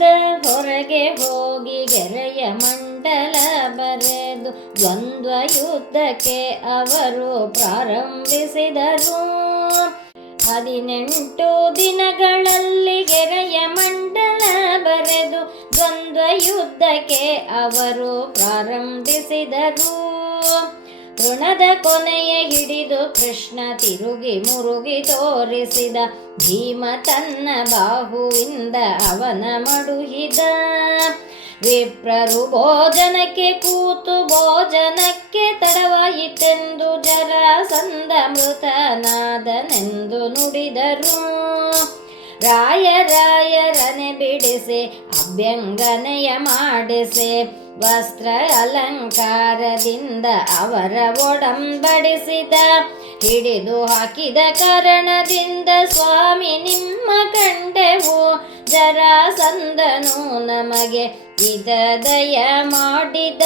ರಣದ ಹೊರಗೆ ಹೋಗಿ ಗೆರೆಯ ಮಂಡಲ ಬರೆದು ದ್ವಂದ್ವ ಯುದ್ಧಕ್ಕೆ ಅವರು ಪ್ರಾರಂಭಿಸಿದರು. 18 ದಿನಗಳಲ್ಲಿ ಗೆರೆಯ ಮಂಡಲ ಬರೆದು ದ್ವಂದ್ವ ಯುದ್ಧಕ್ಕೆ ಅವರು ಪ್ರಾರಂಭಿಸಿದರು. ಋಣದ ಕೊನೆಯ ಹಿಡಿದು ಕೃಷ್ಣ ತಿರುಗಿ ಮುರುಗಿ ತೋರಿಸಿದ. ಭೀಮ ತನ್ನ ಬಾಹುವಿಂದ ಅವನ ಮಡುಹಿದ. ವಿಪ್ರರು ಭೋಜನಕ್ಕೆ ಕೂತು ಭೋಜನಕ್ಕೆ ತಡವಾಯಿತೆಂದು ಜರಾಸಂಧ ಮೃತನಾದನೆಂದು ನುಡಿದರು. ರಾಯರನೆ ಬಿಡಿಸಿ ಅಭ್ಯಂಗನೆಯ ಮಾಡಿಸಿ ವಸ್ತ್ರ ಅಲಂಕಾರದಿಂದ ಅವರ ಒಡಂಬಡಿಸಿದ. ಹಿಡಿದು ಹಾಕಿದ ಕಾರಣದಿಂದ ಸ್ವಾಮಿ ನಿಮ್ಮ ಕಂಡೆವು, ಜರಾಸಂಧನು ನಮಗೆ ಇದ ದಯ ಮಾಡಿದ.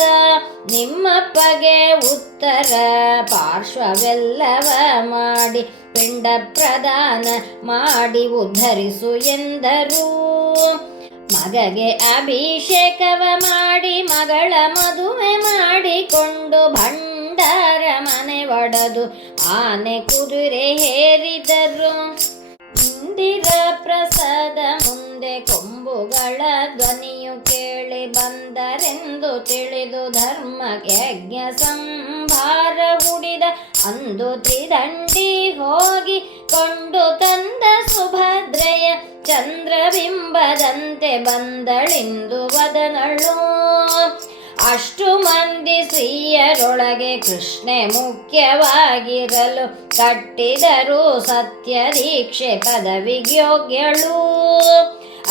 ನಿಮ್ಮಪ್ಪಗೆ ಉತ್ತರ ಪಾರ್ಶ್ವವೆಲ್ಲವ ಮಾಡಿ ಪಿಂಡ ಪ್ರದಾನ ಮಾಡಿ ಉದ್ಧರಿಸು ಎಂದರು. ಮಗಗೆ ಅಭಿಷೇಕವ ಮಾಡಿ ಮಗಳ ಮದುವೆ ಮಾಡಿಕೊಂಡು ಭಂಡಾರ ಮನೆ ಒಡೆದು ಆನೆ ಕುದುರೆ ಹೇರಿದರು. ಇಂದಿರ ಪ್ರಸಾದ ಮುಂದೆ ಕೊಂಬುಗಳ ಧ್ವನಿಯು ಕೇಳಿ ಬಂದರೆಂದು ತಿಳಿದು ಧರ್ಮ ಯಜ್ಞ ಸಂಭಾರ ಹುಡಿದ. ಅಂದು ತ್ರಿದಂಡಿ ಹೋಗಿ ಕೊಂಡು ತಂದ ಸುಭದ್ರೆಯ ಚಂದ್ರಬಿಂಬದಂತೆ ಬಂದಳಿಂದು ವದನಳು. ಅಷ್ಟು ಮಂದಿ ಸ್ತ್ರೀಯರೊಳಗೆ ಕೃಷ್ಣೆ ಮುಖ್ಯವಾಗಿರಲು ಕಟ್ಟಿದರು ಸತ್ಯ ದೀಕ್ಷೆ ಪದವಿಗ್ಯೋಗ್ಯಳು.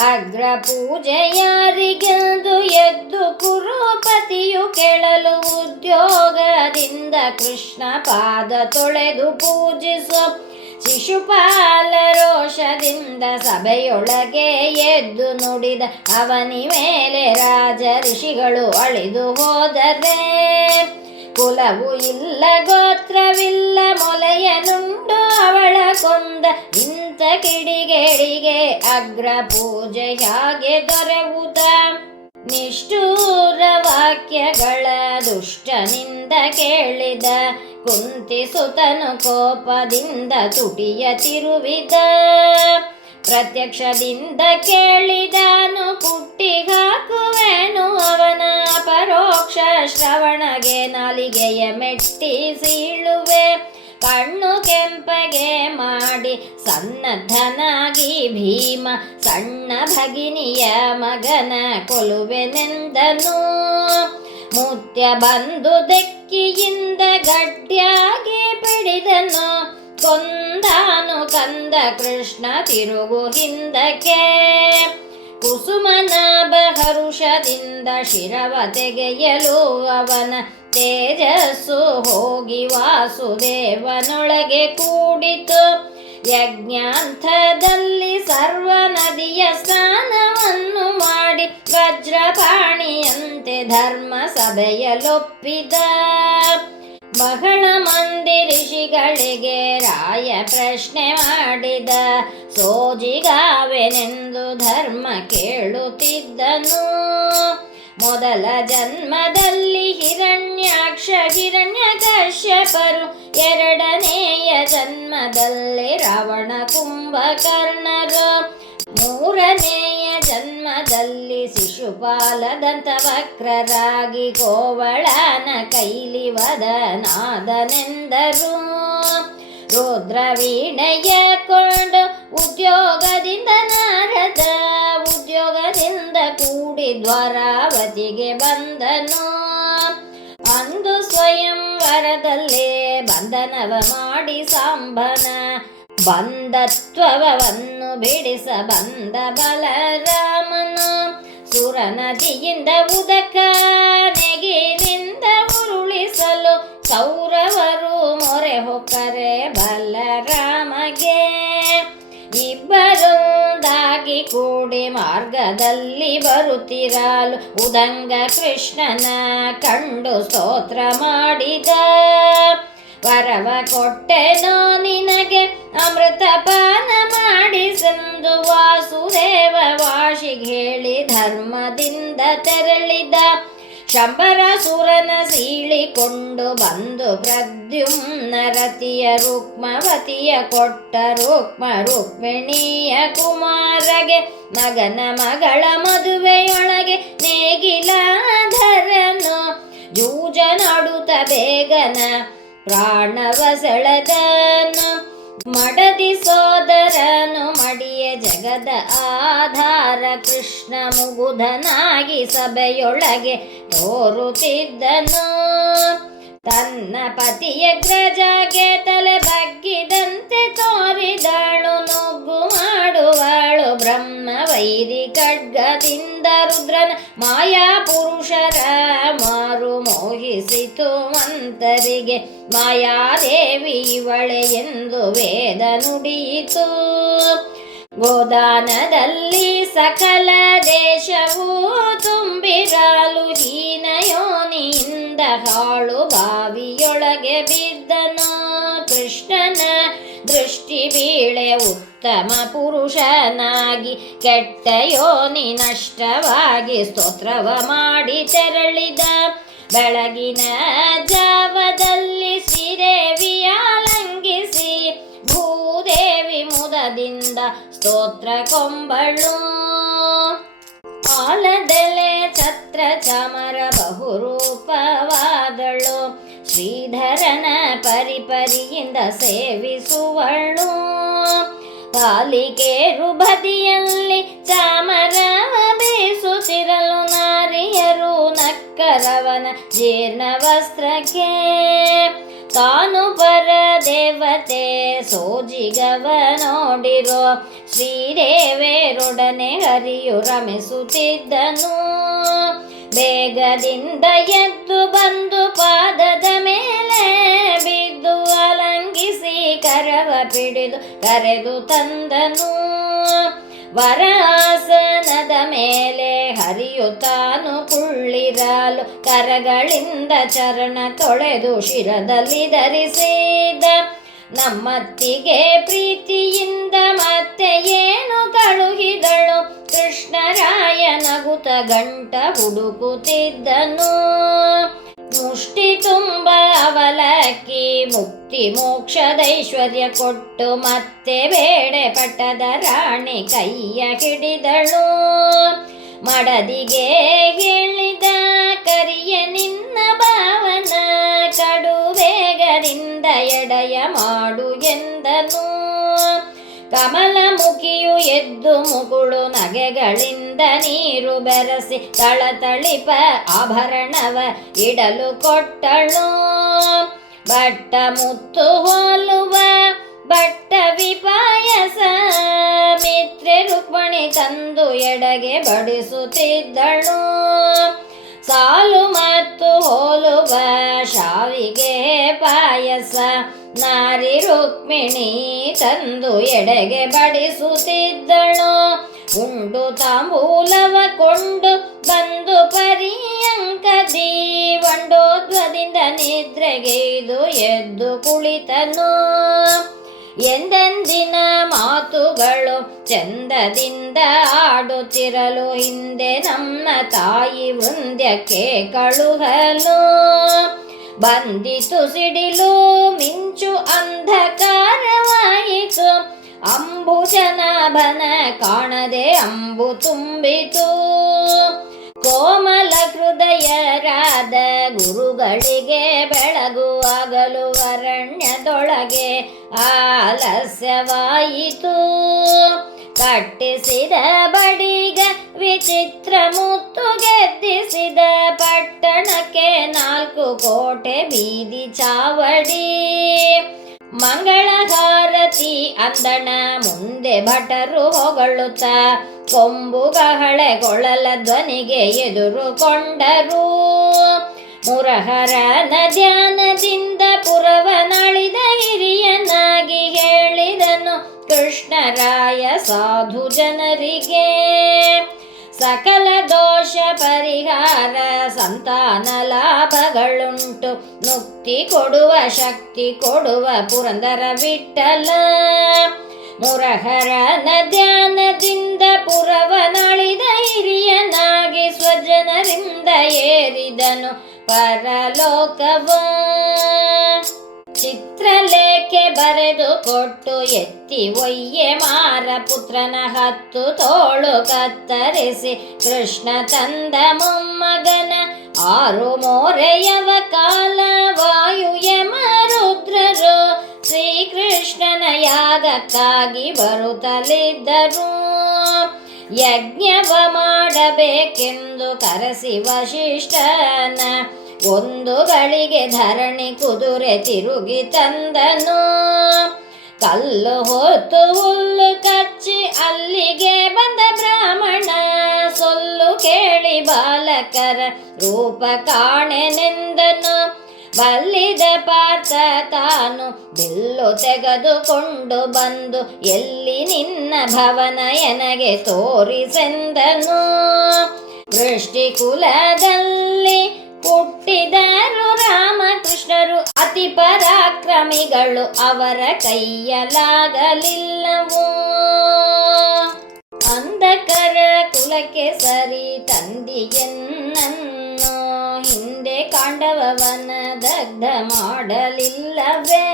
ಅಗ್ರ ಪೂಜೆಯಾರಿಗೆಂದು ಎದ್ದು ಕುರುಪತಿಯು ಕೇಳಲು ಉದ್ಯೋಗದಿಂದ ಕೃಷ್ಣ ಪಾದ ತೊಳೆದು ಪೂಜಿಸು. ಶಿಶುಪಾಲ ರೋಷದಿಂದ ಸಭೆಯೊಳಗೆ ಎದ್ದು ನುಡಿದ. ಅವನಿ ಮೇಲೆ ರಾಜ ಋಷಿಗಳು ಅಳಿದು ಹೋದರೆ ಕುಲವು ಇಲ್ಲ ಗೋತ್ರವಿಲ್ಲ ಮೊಲೆಯನುಂಡು ಅವಳ ಕೊಂದ. ಇಂಥ ಕಿಡಿಗೇಡಿಗೆ ಅಗ್ರ ಪೂಜೆ ಹೇಗೆ ದೊರೆವುದ? ನಿಷ್ಠೂರ ವಾಕ್ಯಗಳ ದುಷ್ಟನಿಂದ ಕೇಳಿದ ಕುಂತಿಸುತನು ಕೋಪದಿಂದ ತುಟಿಯ ತಿರುವಿದ. ಪ್ರತ್ಯಕ್ಷದಿಂದ ಕೇಳಿದನು ಕುಟ್ಟಿಗಾಕುವೆನು ಅವನ ಪರೋಕ್ಷ ಶ್ರವಣಗೆ ನಾಲಿಗೆಯ ಮೆಟ್ಟಿ ಸೀಳುವೆ. ಕಣ್ಣು ಕೆಂಪಗೆ ಮಾಡಿ ಸನ್ನದ್ಧನಾಗಿ ಭೀಮ ಸಣ್ಣ ಭಗಿನಿಯ ಮಗನ ಕೊಲುವೆನೆಂದನು. ಮುತ್ಯ ಬಂದು ದೆಕ್ಕಿಯಿಂದ ಗಟ್ಟಿಯಾಗಿ ಬಿಡಿದನು. ಕೊಂದಾನು ಕಂದ ಕೃಷ್ಣ ತಿರುಗು ಹಿಂದಕ್ಕೆ. ಕುಸುಮನಾಭ ಹರುಷದಿಂದ ಶಿರವ ತೆಗೆಯಲು ಅವನ ತೇಜಸ್ಸು ಹೋಗಿ ವಾಸುದೇವನೊಳಗೆ ಕೂಡಿತು. ಯಜ್ಞಾಂಥದಲ್ಲಿ ಸರ್ವ ನದಿಯ ಸ್ನಾನವನ್ನು ಮಾಡಿ ವಜ್ರಪಾಣಿಯಂತೆ ಧರ್ಮ ಸಭೆಯಲೊಪ್ಪಿದ. ಬಹಳ ಮಂದಿ ಋಷಿಗಳಿಗೆ ರಾಯ ಪ್ರಶ್ನೆ ಮಾಡಿದ. ಸೋಜಿಗಾವೆನೆಂದು ಧರ್ಮ ಕೇಳುತ್ತಿದ್ದನು. ಮೊದಲ ಜನ್ಮದಲ್ಲಿ ಹಿರಣ್ಯಾಕ್ಷ ಹಿರಣ್ಯಕಶ್ಯಪರು, ಎರಡನೆಯ ಜನ್ಮದಲ್ಲಿ ರಾವಣ ಕುಂಭಕರ್ಣರು, ಮೂರನೆಯ ಜನ್ಮದಲ್ಲಿ ಶಿಶುಪಾಲದಂತವಕ್ರರಾಗಿ ಗೋವಳನ ಕೈಲಿ ವದನಾದನೆಂದರು. ರುದ್ರ ವೀಣೆಯ ಕೊಂಡು ಉದ್ಯೋಗದಿಂದ ನಾರದ ಉದ್ಯೋಗದಿಂದ ಕೂಡಿ ದ್ವಾರಾವತಿಗೆ ಬಂದನು. ಅಂದು ಸ್ವಯಂವರದಲ್ಲೇ ಬಂಧನವ ಮಾಡಿ ಸಾಂಬನ ಬಂಧತ್ವವನ್ನು ಬಿಡಿಸ ಬಂದ ಬಲರಾಮನು. ಸುರನದಿಯಿಂದ ಉದಕ ನೆಗಿಲಿಂದ ಉರುಳಿಸಲು ಕೌರವರು ಮೊರೆ ಹೊಕ್ಕರೆ ಬಲರಾಮಗೆ. ಇಬ್ಬರೊಂದಾಗಿ ಕೂಡಿ ಮಾರ್ಗದಲ್ಲಿ ಬರುತ್ತಿರಲು ಉದಂಗ ಕೃಷ್ಣನ ಕಂಡು ಸ್ತೋತ್ರ ಮಾಡಿದ. ವರವ ಕೊಟ್ಟೆನೋ ನಿನಗೆ ಅಮೃತಪಾನ ಮಾಡಿಸೆಂದು ಎಂದು ವಾಸುದೇವ ವಾಶಿಗೆ ಹೇಳಿ ಧರ್ಮದಿಂದ ತೆರಳಿದ. ಶಂಬರಾಸುರನ ಸೀಳಿಕೊಂಡು ಬಂದು ಪ್ರದ್ಯುಮ್ನ ರತಿಯ ರುಕ್ಮವತಿಯ ಕೊಟ್ಟ. ರುಕ್ಮಿಣಿಯ ಕುಮಾರಗೆ ಮಗನ ಮಗಳ ಮದುವೆಯೊಳಗೆ ನೇಗಿಲಾಧರನು ಜೂಜನಾಡುತ್ತ ಬೇಗನ ಪ್ರಾಣವ ಸೆಳೆದನು. ಮಡದಿ ಸೋದರನು ಮಡಿಯ ಜಗದ ಆಧಾರ ಕೃಷ್ಣ ಮುಗುಧನಾಗಿ ಸಭೆಯೊಳಗೆ ತೋರುತ್ತಿದ್ದನು. ತನ್ನ ಪತಿಯ ಗ್ರಜಗೆ ತಲೆ ಬಗ್ಗಿದಂತೆ ತೋರಿದಳು. ನುಗ್ಗು ಮಾಡುವಳು ಬ್ರಹ್ಮ ವೈರಿ ಖಡ್ಗದಿಂದ ರುದ್ರನ ಮಾಯಾ ಪುರುಷರ ಮಾರು ಮೋಹಿಸಿತು ಮಂತರಿಗೆ. ಮಾಯಾದೇವಿ ಇವಳೆ ಎಂದು ವೇದ ನುಡಿಯಿತು. ಗೋದಾನದಲ್ಲಿ ಸಕಲ ದೇಶವೂ ತುಂಬಿರಲು ಹೀನ ಯೋನಿಯಿಂದ ಹಾಳು ಬಾವಿಯೊಳಗೆ ಬಿದ್ದನು. ಕೃಷ್ಣನ ದೃಷ್ಟಿ ಬೀಳೆ ಉತ್ತಮ ಪುರುಷನಾಗಿ ಕೆಟ್ಟ ಯೋನಿ ನಷ್ಟವಾಗಿ ಸ್ತೋತ್ರವ ಮಾಡಿ ತೆರಳಿದ. ಬೆಳಗಿನ ಜಾವದಲ್ಲಿ ಶ್ರೀದೇವಿಯ ಲಂಘಿಸಿ ಭೂದೇವಿ ಮುದದಿಂದ ಸ್ತೋತ್ರ ಕೊಂಬಳು. ಆಲದೆಲೆ ಛತ್ರ ಚಾಮರ ಬಹುರೂಪವಾದಳು. ಶ್ರೀಧರನ ಪರಿಪರಿಯಿಂದ ಸೇವಿಸುವಳು. ಪಾಲಿಕೇರು ಬದಿಯಲ್ಲಿ ಚಾಮರವ ಬೀಸುತ್ತಿರಲು ನಾರಿಯರು ನಕ್ಕರವನ ಜೀರ್ಣ ವಸ್ತ್ರಕ್ಕೆ. ತಾನು ಪರ ದೇವತೆ ಸೋಜಿಗವ ನೋಡಿರೋ ಶ್ರೀದೇವೇರೊಡನೆ ಹರಿಯು ರಮಿಸುತ್ತಿದ್ದನು. ಬೇಗದಿಂದ ಎದ್ದು ಬಂದು ಪಾದದ ಮೇಲೆ ಬಿದ್ದು ಅಲಂಗಿಸಿ ಕರವ ಪಿಡಿದು ಕರೆದು ತಂದನು. ವರಾಸನದ ಮೇಲೆ ಹರಿಯು ತಾನು ಕುಳ್ಳಿರಲು ಕರಗಳಿಂದ ಚರಣ ತೊಳೆದು ಶಿರದಲ್ಲಿ ಧರಿಸಿದ. ನಮ್ಮತ್ತಿಗೆ ಪ್ರೀತಿಯಿಂದ ಮತ್ತೆ ಏನು ಕಳುಹಿದಳು. ಕೃಷ್ಣರಾಯ ನಗುತ ಗಂಟ ಹುಡುಕುತ್ತಿದ್ದನು. ಮುಷ್ಟಿ ತುಂಬ ಅವಲಕ್ಕಿ ಮುಕ್ತಿ ಮೋಕ್ಷದೈಶ್ವರ್ಯ ಕೊಟ್ಟು ಮತ್ತೆ ಬೇಡೆ ಪಟ್ಟದ ರಾಣಿ ಕೈಯ ಹಿಡಿದಳು. ಮಡದಿಗೆ ಹೇಳಿದ ಕರಿಯ ನಿನ್ನ ಭಾವನ ಕಡು ಬೇಗದಿಂದ ಎಡೆಯ ಮಾಡು ಎಂದನು. ಕಮಲ ಮುಖಿಯು ಎದ್ದು ಮುಗುಳು ನಗೆಗಳಿಂದ ನೀರು ಬೆರೆಸಿ ತಳತಳಿಪ ಆಭರಣವ ಇಡಲು ಕೊಟ್ಟಳು. ಬಟ್ಟ ಮುತ್ತು ಹೋಲುವ ಬಟ್ಟ ವಿಪಾಯಸ ಮಿತ್ರೆ ರುಕ್ಮಿಣಿ ತಂದು ಎಡೆಗೆ ಬಡಿಸುತ್ತಿದ್ದಳು. ಸಾಲು ಮತ್ತು ಹೋಲುವ ಶಾವಿಗೆ ಪಾಯಸ ನಾರಿ ರುಕ್ಮಿಣಿ ತಂದು ಎಡೆಗೆ ಬಡಿಸುತ್ತಿದ್ದಳು. ಉಂಡು ತಾಂಬೂಲವ ಕೊಂಡು ಬಂದು ಪರ್ಯಂಕದಿ ವಂಡೋದ್ವದಿಂದ ನಿದ್ರೆಗೈದು ಎದ್ದು ಕುಳಿತನು. ಎಂದೆಂದಿನ ಮಾತುಗಳು ಚಂದದಿಂದ ಆಡುತ್ತಿರಲು ಹಿಂದೆ ನಮ್ಮ ತಾಯಿ ವೃಂದ್ಯಕ್ಕೆ ಕಳುಹಲು. ಬಂದಿತು ಸಿಡಿಲು ಮಿಂಚು ಅಂಧಕಾರವಾಯಿತು. ಅಂಬುಜನಾಭನ ಕಾಣದೆ ಅಂಬು ತುಂಬಿತು. ಕೋಮಲ ಹೃದಯರಾದ ಗುರುಗಳಿಗೆ ಬೆಳಗುವಾಗಲು ಅರಣ್ಯದೊಳಗೆ ಆಲಸ್ಯವಾಯಿತು. ಕಟ್ಟಿಸಿದ ಬಡಿಗ ವಿಚಿತ್ರ ಮುತ್ತು ಗೆದ್ದಿಸಿದ ಪಟ್ಟಣಕ್ಕೆ 4 ಕೋಟೆ ಬೀದಿ ಚಾವಡಿ. ಮಂಗಳಹಾರತಿ ಅಂದಣ ಮುಂದೆ ಭಟರು ಹೊಗಳುತ್ತ ಕೊಂಬುಗಹಳೆಗೊಳ್ಳಲ ಧ್ವನಿಗೆ ಎದುರುಕೊಂಡರು. ಮುರಹರನ ಧ್ಯಾನದಿಂದ ಪುರವನಳಿದ ಹಿರಿಯನಾಗಿ ಹೇಳಿದನು ಕೃಷ್ಣರಾಯ ಸಾಧು ಜನರಿಗೆ. ಸಕಲ ದೋಷ ಪರಿಹಾರ ಸಂತಾನ ಲಾಭಗಳುಂಟು. ಮುಕ್ತಿ ಕೊಡುವ ಶಕ್ತಿ ಕೊಡುವ ಪುರಂದರ ವಿಠಲ. ಮುರಹರನ ಧ್ಯಾನದಿಂದ ಪುರವನಳಿದ ಹಿರಿಯನಾಗಿ ಸ್ವಜನರಿಂದ ಏರಿದನು ಪರಲೋಕವ. ಚಿತ್ರಲೇಖೆ ಬರೆದು ಕೊಟ್ಟು ಎತ್ತಿ ಒಯ್ಯೆ ಮಾರ ಪುತ್ರನ 10 ತೋಳು ಕತ್ತರಿಸಿ ಕೃಷ್ಣ ತಂದ ಮೊಮ್ಮಗನ 6 ಮೋರೆಯವ ಕಾಲ ವಾಯು ಯಮ ರುದ್ರರು ಶ್ರೀಕೃಷ್ಣನ ಯಾಗಕ್ಕಾಗಿ ಬರುತ್ತಲಿದ್ದರು. ಯಜ್ಞವ ಮಾಡಬೇಕೆಂದು ಕರೆಸಿ ವಶಿಷ್ಠನ 1 ಗಳಿಗೆ ಧರಣಿ ಕುದುರೆ ತಿರುಗಿ ತಂದನು. ಕಲ್ಲು ಹೊತ್ತು ಹುಲ್ಲು ಕಚ್ಚಿ ಅಲ್ಲಿಗೆ ಬಂದ ಬ್ರಾಹ್ಮಣ ಸೊಲ್ಲು ಕೇಳಿ ಬಾಲಕರ ರೂಪ ಕಾಣೆನೆಂದನು. ಬಲ್ಲಿದ ಪಾರ್ಥ ತಾನು ಬಿಲ್ಲು ತೆಗೆದುಕೊಂಡು ಬಂದು ಎಲ್ಲಿ ನಿನ್ನ ಭವನ ಎನಗೆ ತೋರಿಸೆಂದನು. ವೃಷ್ಟಿಕುಲದಲ್ಲಿ ಹುಟ್ಟಿದರು ರಾಮಕೃಷ್ಣರು ಅತಿ ಪರಾಕ್ರಮಿಗಳು ಅವರ ಕೈಯಲಾಗಲಿಲ್ಲವೋ. ಅಂಧಕರ ಕುಲಕ್ಕೆ ಸರಿ ತಂದಿಯನ್ನನ್ನು ಹಿಂದೆ ಕಾಂಡವವನ ದಗ್ಧ ಮಾಡಲಿಲ್ಲವೇ.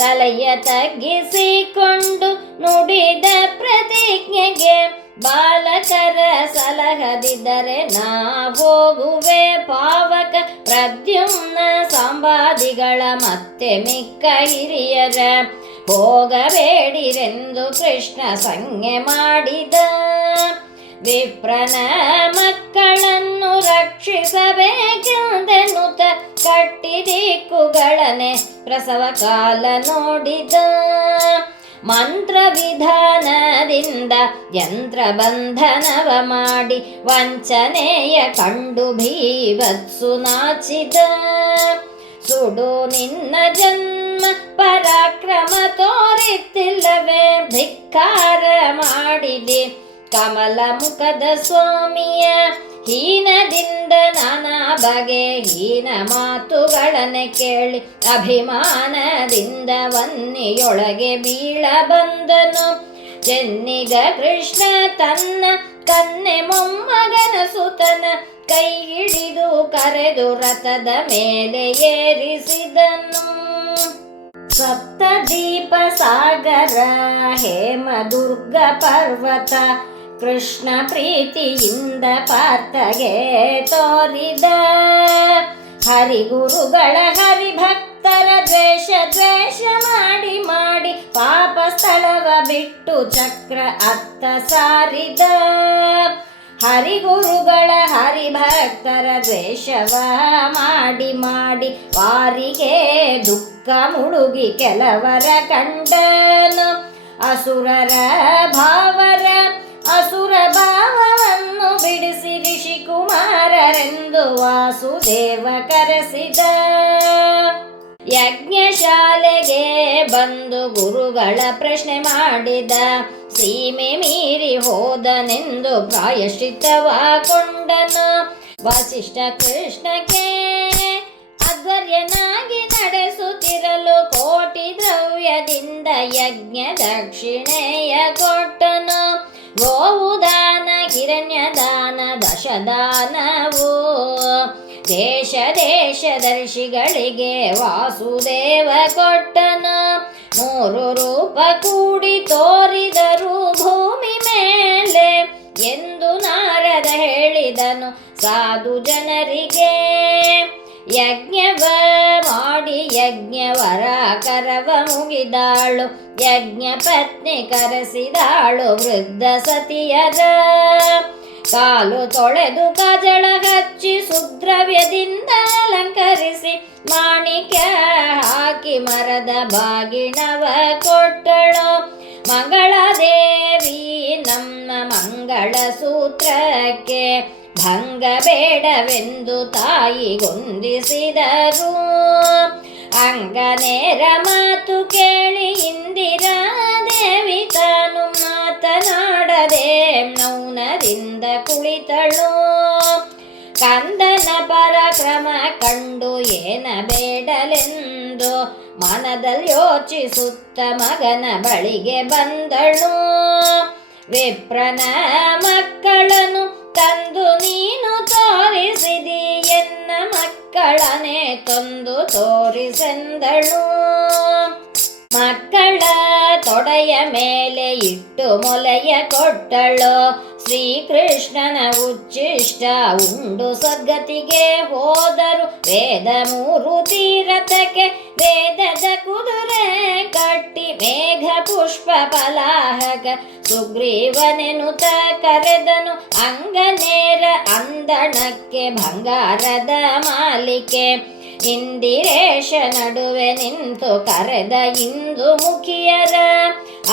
ತಲೆಯ ತಗ್ಗಿಸಿಕೊಂಡು ನುಡಿದ ಪ್ರತಿಜ್ಞೆಗೆ ಬಾಲಕರ ಸಲಹದಿದ್ದರೆ ನಾ ಹೋಗುವೆ ಪಾವಕ. ಪ್ರದ್ಯುಮ್ನ ಸಂವಾದಿಗಳ ಮತ್ತೆ ಮಿಕ್ಕ ಹಿರಿಯರ ಹೋಗಬೇಡಿರೆಂದು ಕೃಷ್ಣ ಸಂಜ್ಞೆ ಮಾಡಿದ. ವಿಪ್ರನ ಮಕ್ಕಳನ್ನು ರಕ್ಷಿಸಬೇಕೆಂದೆನ್ನುತ್ತ ಕಟ್ಟಿದಿಕ್ಕುಗಳನೆ ಪ್ರಸವ ಕಾಲ ನೋಡಿದ. ಮಂತ್ರ ವಿಧಾನದಿಂದ ಯಂತ್ರ ಬಂಧನವ ಮಾಡಿ ವಂಚನೆಯ ಕಂಡು ಭೀಭತ್ಸು ನಾಚಿದ. ಸುಡು ನಿನ್ನ ಜನ್ಮ ಪರಾಕ್ರಮ ತೋರಿತ್ತಿಲ್ಲವೇ ಧಿಕ್ಕಾರ ಮಾಡಿದೆ ಕಮಲ ಮುಖದ ಸ್ವಾಮಿಯ. ಹೀನದಿಂದ ನಾನಾ ಬಗೆ ಹೀನ ಮಾತುಗಳನ್ನೇ ಕೇಳಿ ಅಭಿಮಾನದಿಂದ ವನ್ನಿಯೊಳಗೆ ಬೀಳ ಬಂದನು. ಚೆನ್ನಿಗ ಕೃಷ್ಣ ತನ್ನ ಕನ್ನೆ ಮೊಮ್ಮಗನ ಸುತನ ಕೈ ಹಿಡಿದು ಕರೆದು ರಥದ ಮೇಲೆ ಏರಿಸಿದನು. ಸಪ್ತದೀಪ ಸಾಗರ ಹೇಮದುರ್ಗ ಪರ್ವತ ಕೃಷ್ಣ ಪ್ರೀತಿಯಿಂದ ಪಾರ್ಥಗೆ ತೋರಿದ. ಹರಿಗುರುಗಳ ಹರಿಭಕ್ತರ ದ್ವೇಷ ಮಾಡಿ ಮಾಡಿ ಪಾಪ ಸ್ಥಳವ ಬಿಟ್ಟು ಚಕ್ರ ಅತ್ತ ಸಾರಿದ. ಹರಿಗುರುಗಳ ಹರಿಭಕ್ತರ ದ್ವೇಷವ ಮಾಡಿ ಮಾಡಿ ವಾರಿಗೆ ದುಃಖ ಮುಳುಗಿ ಕೆಲವರ ಕಂಡನು. ಅಸುರ ಭಾವವನ್ನು ಬಿಡಿಸಿ ಋಷಿಕುಮಾರರೆಂದು ವಾಸುದೇವ ಕರೆಸಿದ. ಯಜ್ಞಶಾಲೆಗೆ ಬಂದು ಗುರುಗಳ ಪ್ರಶ್ನೆ ಮಾಡಿದ. ಸೀಮೆ ಮೀರಿ ಹೋದನೆಂದು ಪ್ರಾಯಶ್ಚಿತ್ತವ ಕೊಂಡನು. ವಸಿಷ್ಠ ಕೃಷ್ಣಕ್ಕೆ ಅಧ್ವರ್ಯನಾಗಿ ನಡೆಸುತ್ತಿರಲು ಕೋಟಿ ದ್ರವ್ಯದಿಂದ ಯಜ್ಞ ದಕ್ಷಿಣೆಯ ಕೊಟ್ಟನು. ಗೋವು ದಾನ ಹಿರಣ್ಯ ದಾನ ದಶದಾನವು ದೇಶ ದೇಶದರ್ಶಿಗಳಿಗೆ ವಾಸುದೇವ ಕೊಟ್ಟನು. 3 ರೂಪ ಕೂಡಿ ತೋರಿದರು ಭೂಮಿ ಮೇಲೆ ಎಂದು ನಾರದ ಹೇಳಿದನು ಸಾಧು ಜನರಿಗೆ. ಯಜ್ಞವ ಮಾಡಿ ಯಜ್ಞವರ ಕರವ ಮುಗಿದಾಳು. ಯಜ್ಞ ಪತ್ನಿ ಕರೆಸಿದಾಳು ವೃದ್ಧ ಸತಿಯರ. ಕಾಲು ತೊಳೆದು ಕಜಳ ಹಚ್ಚಿ ಸುದ್ರವ್ಯದಿಂದ ಅಲಂಕರಿಸಿ ಮಾಣಿಕ್ಯ ಹಾಕಿ ಮರದ ಬಾಗಿಣವ ಕೊಟ್ಟಳು. ಮಂಗಳದೇವಿ ನಮ್ಮ ಮಂಗಳ ಸೂತ್ರಕ್ಕೆ ಭಂಗ ಬೇಡವೆಂದು ತಾಯಿಗೊಂದಿಸಿದರು. ಅಂಗನೇರ ಮಾತು ಕೇಳಿ ಇಂದಿರಾದೇವಿ ತಾನು ಮಾತನಾಡದೆ ಮೌನದಿಂದ ಕುಳಿತಳು. ಕಂದನ ಪರಾಕ್ರಮ ಕಂಡು ಏನ ಬೇಡಲೆಂದು ಎಂದು ಮನದಲ್ಲಿ ಯೋಚಿಸುತ್ತ ಮಗನ ಬಳಿಗೆ ಬಂದಳು. ವಿಪ್ರನ ಮಕ್ಕಳನ್ನು ತಂದು ನೀನು ತೋರಿಸಿದಿ, ಎನ್ನ ಮಕ್ಕಳನ್ನೇ ತಂದು ತೋರಿಸೆಂದಳು. ಮಕ್ಕಳ ತೊಡೆಯ ಮೇಲೆ ಇಟ್ಟು ಮೊಲೆಯ ಕೊಟ್ಟಳು. ಶ್ರೀಕೃಷ್ಣನ ಉಚ್ಚಿಷ್ಟ ಉಂಡು ಸದ್ಗತಿಗೆ ಹೋದರು. ವೇದ ಮೂರು ತೀರಥಕ್ಕೆ ವೇದದ ಕುದುರೆ ಕಟ್ಟಿ ಮೇಘ ಪುಷ್ಪ ಪಲಾಹಕ ಸುಗ್ರೀವನೆನುತ ಕರೆದನು. ಅಂಗನೇರ ಅಂದಣಕ್ಕೆ ಬಂಗಾರದ ಮಾಲಿಕೆ ಇಂದಿರೇಶ ನಡುವೆ ನಿಂತು ಕರೆದ ಇಂದು ಮುಖಿಯರ.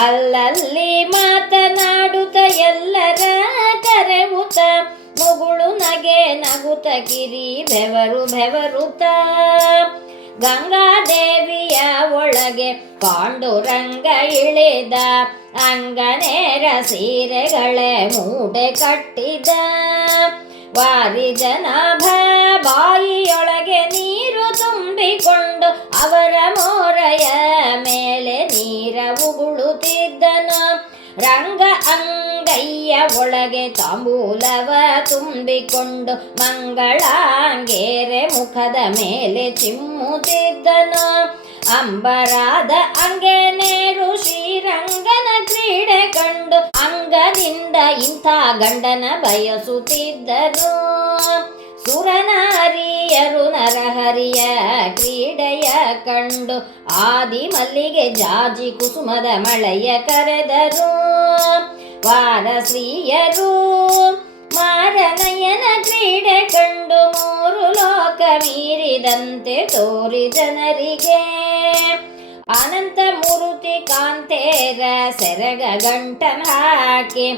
ಅಲ್ಲಲ್ಲಿ ಮಾತನಾಡುತ್ತ ಎಲ್ಲರ ಕರೆವುತ ಮುಗುಳು ನಗೆ ನಗುತ್ತ ಕಿರಿ ಬೆವರು ಬೆವರುತ ಗಂಗಾದೇವಿಯ ಒಳಗೆ ಪಾಂಡುರಂಗ ಇಳಿದ. ಅಂಗನೇರ ಸೀರೆಗಳೇ ಮೂಟೆ ಕಟ್ಟಿದ. ವಾರಿ ಜನಾಭ ಬಾಯಿಯೊಳಗೆ ನೀರು ತುಂಬಿಕೊಂಡು ಅವರ ಮೋರೆಯ ಮೇಲೆ ನೀರ ಉಗುಳುತ್ತಿದ್ದನು. ರಂಗ ಅಂಗೈಯ ಒಳಗೆ ತಾಂಬೂಲವ ತುಂಬಿಕೊಂಡು ಮಂಗಳಾಂಗೇರೆ ಮುಖದ ಮೇಲೆ ಚಿಮ್ಮುತ್ತಿದ್ದನು. ಅಂಬರಾದ ಅಂಗನೇರು ಶ್ರೀರಂಗನ ಕ್ರೀಡೆ ಕಂಡು ಅಂಗದಿಂದ ಇಂಥ ಗಂಡನ ಬಯಸುತ್ತಿದ್ದರು. ಸುರನಾರಿಯರು ನರಹರಿಯ ಕ್ರೀಡೆಯ ಕಂಡು ಆದಿ ಮಲ್ಲಿಗೆ ಜಾಜಿ ಕುಸುಮದ ಮಳೆಯ ಕರೆದರು. ವಾರಶ್ರೀಯರು ಮಾರನಯನ ಕ್ರೀಡೆ ಕಂಡು ಮೂರು ಲೋಕ ಮೀರಿದಂತೆ ತೋರಿ ಜನರಿಗೆ. ಅನಂತ ಮೂರುತಿ ಕಾಂತೇರ ಸೆರಗ ಗಂಟನ ಹಾಕಿ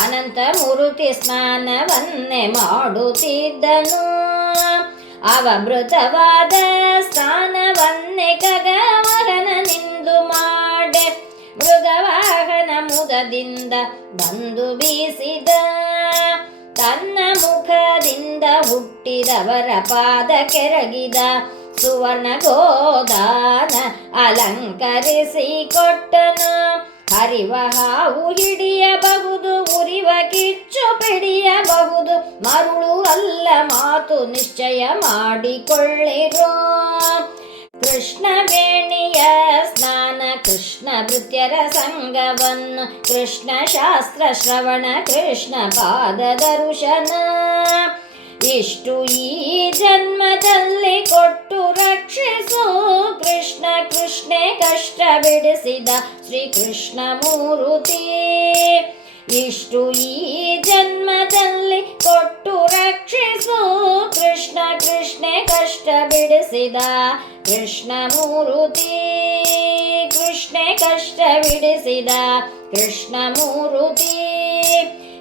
ಅನಂತ ಮೂರುತಿ ಸ್ನಾನವನ್ನೇ ಮಾಡುತ್ತಿದ್ದನು. ಅವಭೃತವಾದ ಸ್ನಾನವನ್ನೇ ಖಗವಾಹನ ನಿಂದು ಮಾಡೆ ಮೃಗವಾಹನ ಮುದದಿಂದ ಬಂದು ಬೀಸಿದ. ತನ್ನ ಮುಖದಿಂದ ಹುಟ್ಟಿದವರ ಪಾದ ಕೆರಗಿದ. ಸುವರ್ಣ ಗೋದಾನ ಅಲಂಕರಿಸಿ ಕೊಟ್ಟನು. ಹರಿವ ಹಾವು ಹಿಡಿಯಬಹುದು, ಉರಿವ ಕಿಚ್ಚು ಪಿಡಿಯಬಹುದು, ಮರುಳು ಅಲ್ಲ ಮಾತು ನಿಶ್ಚಯ ಮಾಡಿಕೊಳ್ಳಿರೋ. ಕೃಷ್ಣ ವೇಣಿಯ ಸ್ನಾನ ಕೃಷ್ಣ ಭೃತ್ಯರ ಸಂಗವನ್ನು ಕೃಷ್ಣ ಶಾಸ್ತ್ರ ಶ್ರವಣ ಕೃಷ್ಣ ಪಾದ ದರ್ಶನ. ಇಷ್ಟು ಈ ಜನ್ಮದಲ್ಲಿ ಕೊಟ್ಟು ರಕ್ಷಿಸು ಕೃಷ್ಣ. ಕೃಷ್ಣೇ ಕಷ್ಟ ಬಿಡಿಸಿದ ಶ್ರೀಕೃಷ್ಣ ಮೂರುತಿ. ಇಷ್ಟು ಈ ಜನ್ಮದಲ್ಲಿ ಕೊಟ್ಟು ರಕ್ಷಿಸು ಕೃಷ್ಣ. ಕೃಷ್ಣೇ ಕಷ್ಟ ಬಿಡಿಸಿದ ಕೃಷ್ಣ ಮೂರುತಿ. ಕೃಷ್ಣೇ ಕಷ್ಟ ಬಿಡಿಸಿದ ಕೃಷ್ಣ ಮೂರುತಿ.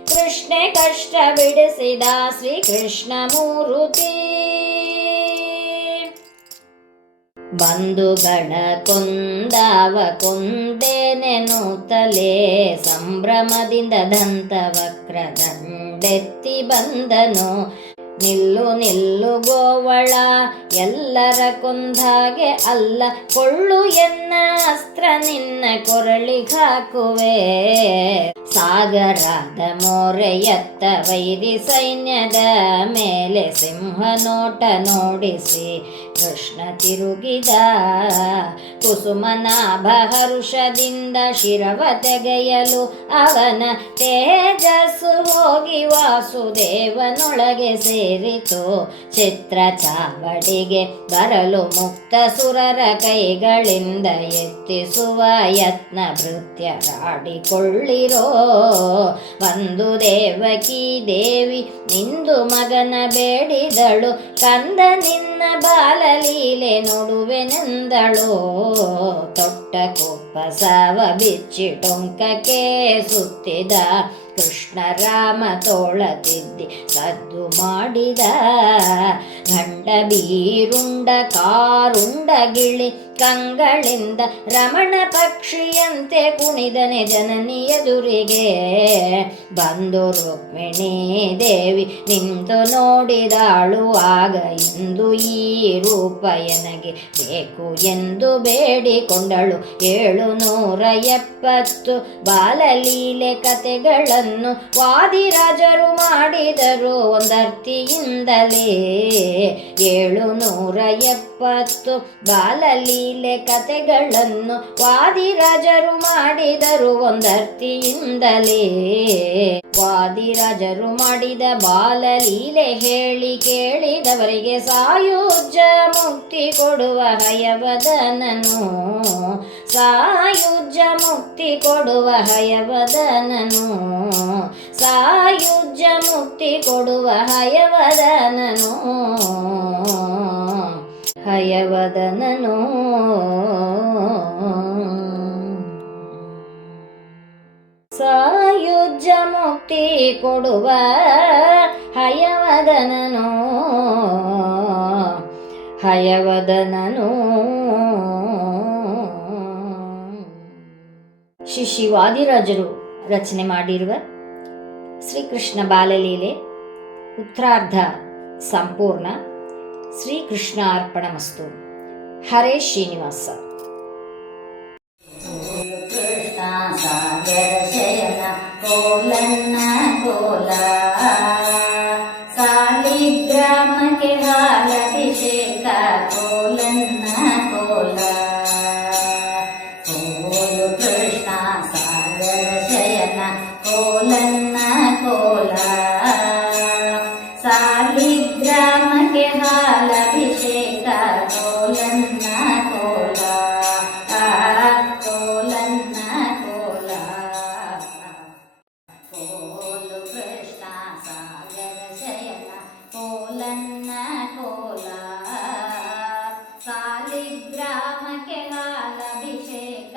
ಕೃಷ್ಣೇ ಕಷ್ಟ ಬಿಡಿಸಿದ ಶ್ರೀಕೃಷ್ಣ ಮೂರುತಿ. ಬಂಧುಗಳ ಕೊಂದಾವ ಕೊಂದೇನೆನ್ನುತ್ತಲೇ ಸಂಭ್ರಮದಿಂದ ದಂತವಕ್ರ ದಂಡೆತ್ತಿ ಬಂದನು. ನಿಲ್ಲು ನಿಲ್ಲು ಗೋವಳ, ಎಲ್ಲರ ಕೊಂದಾಗೆ ಅಲ್ಲ, ಕೊಳ್ಳು ಎನ್ನ ಅಸ್ತ್ರ ನಿನ್ನ ಕೊರಳಿಗಾಕುವೆ. ಸಾಗರದ ಮೊರೆಯತ್ತ ವೈರಿ ಸೈನ್ಯದ ಮೇಲೆ ಸಿಂಹ ನೋಟ ನೋಡಿಸಿ ಕೃಷ್ಣ ತಿರುಗಿದ. ಕುಸುಮನಾಭ ಹರುಷದಿಂದ ಶಿರವ ತೆಗೆಯಲು ಅವನ ತೇಜಸ್ಸು ಹೋಗಿ ವಾಸುದೇವನೊಳಗೆ ಸೇರಿತು. ಚಿತ್ರ ಚಾವಡಿಗೆ ಬರಲು ಮುಕ್ತ ಸುರರ ಕೈಗಳಿಂದ ಎತ್ತಿಸುವ ಯತ್ನ ಭೃತ್ಯರಾಡಿಕೊಳ್ಳಿರೋ. ಒಂದು ದೇವಕಿ ದೇವಿ ನಿಂದು ಮಗನ ಬೇಡಿದಳು, ಕಂದ ನಿನ್ನ ಬಾಲಲೀಲೆ ನೋಡುವೆನೆಂದಳು. ತೊಟ್ಟ ಕುಪ್ಪಸವ ಬಿಚ್ಚಿ ಟೊಂಕಕ್ಕೆ ಸುತ್ತಿದ ಕೃಷ್ಣ ರಾಮ ತೋಳತಿದ್ದಿ ಸದ್ದು ಮಾಡಿದ. ಗಂಡ ಬೀರುಂಡ ಕಾರುಂಡ ಗಿಳಿ ಕಂಗಳಿಂದ ರಮಣ ಪಕ್ಷಿಯಂತೆ ಕುಣಿದನೆ ಜನನಿ ಎದುರಿಗೆ. ಬಂದು ರುಕ್ಮಿಣೀ ದೇವಿ ನಿಂತು ನೋಡಿದಾಳು ಆಗ, ಇಂದು ಈ ರೂಪ ಎನಗೆ ಬೇಕು ಎಂದು ಬೇಡಿಕೊಂಡಳು. 770 ಬಾಲಲೀಲೆ ಕತೆಗಳನ್ನು ವಾದಿರಾಜರು ಮಾಡಿದರು ಒಂದರ್ತಿಯಿಂದಲೇ. 770 ಬಾಲಲೀಲೆ ಕತೆಗಳನ್ನು ವಾದಿರಾಜರು ಮಾಡಿದರು ಒಂದರ್ತಿಯಿಂದಲೇ. ವಾದಿರಾಜರು ಮಾಡಿದ ಬಾಲಲೀಲೆ ಹೇಳಿ ಕೇಳಿದವರಿಗೆ ಸಾಯುಜ್ಯ ಮುಕ್ತಿ ಕೊಡುವ ಹಯವದನನು. ಸಾಯುಜ್ಯ ಮುಕ್ತಿ ಕೊಡುವ ಹಯವದನನು. ಸಾಯುಜ್ಯ ಮುಕ್ತಿ ಕೊಡುವ ಹಯವದನನು. ಹಯವದನನು. ಸಾಯುಜ್ಯ ಮುಕ್ತಿ ಕೊಡುವ ಹಯವದನನು. ಹಯವದನನು. ಶ್ರೀ ವಾದಿರಾಜರು ರಚನೆ ಮಾಡಿರುವ ಶ್ರೀಕೃಷ್ಣ ಬಾಲಲೀಲೆ ಉತ್ತರಾರ್ಧ ಸಂಪೂರ್ಣ. ಶ್ರೀಕೃಷ್ಣ ಅರ್ಪಣಮಸ್ತು. ಹರೇ ಶ್ರೀನಿವಾಸ. ಕೃಷ್ಣ ಸಾಗರ ಶಯನ ಕೋಲನ್ನ ಕೋಲ, ಸಾಲಿಗ್ರಾಮಕ್ಕೆ ಹಾಲಭಿಷೇಕ ಕೋಲನ್ನ ಕೋಲ. ಕೋಲು ಕೃಷ್ಣ ಸಾಗರ ಶಯನ ಕೋಲನ್ನ ಕೋಲ, ಸಾಲಿಗ್ರಾಮಕ್ಕೆ ಹಾಲಭಿಷೇಕ ಕೋಲನ್ನ ಕೋಲ. ಕೋಲನ್ನ ಕೋಲ. ಕೋಲು ಕೃಷ್ಣ ಸಾಗರ ಶಯನ ಕೋಲನ್ನ ಕೋಲ, ಸಾಲಿಗ್ರಾಮಕ್ಕೆ ಹಾಲಭಿಷೇಕ